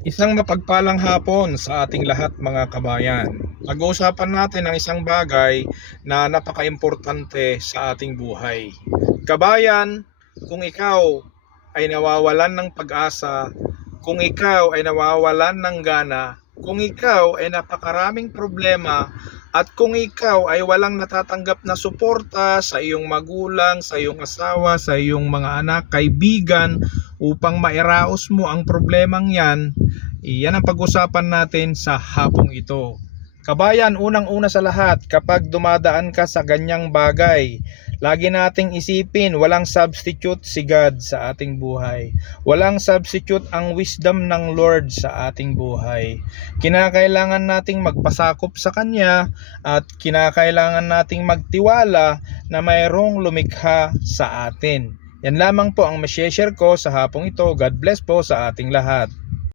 Isang mapagpalang hapon sa ating lahat mga kabayan. Pag-uusapan natin ang isang bagay na napaka-importante sa ating buhay. Kabayan, kung ikaw ay nawawalan ng pag-asa, kung ikaw ay nawawalan ng gana, kung ikaw ay napakaraming problema, at kung ikaw ay walang natatanggap na suporta sa iyong magulang, sa iyong asawa, sa iyong mga anak, kaibigan, upang mairaos mo ang problemang yan, iyan ang pag-usapan natin sa hapong ito. Kabayan, unang-una sa lahat, kapag dumadaan ka sa ganyang bagay, lagi nating isipin, walang substitute si God sa ating buhay. Walang substitute ang wisdom ng Lord sa ating buhay. Kinakailangan nating magpasakop sa Kanya at kinakailangan nating magtiwala na mayroong lumikha sa atin. Yan lamang po ang ma-share ko sa hapong ito. God bless po sa ating lahat.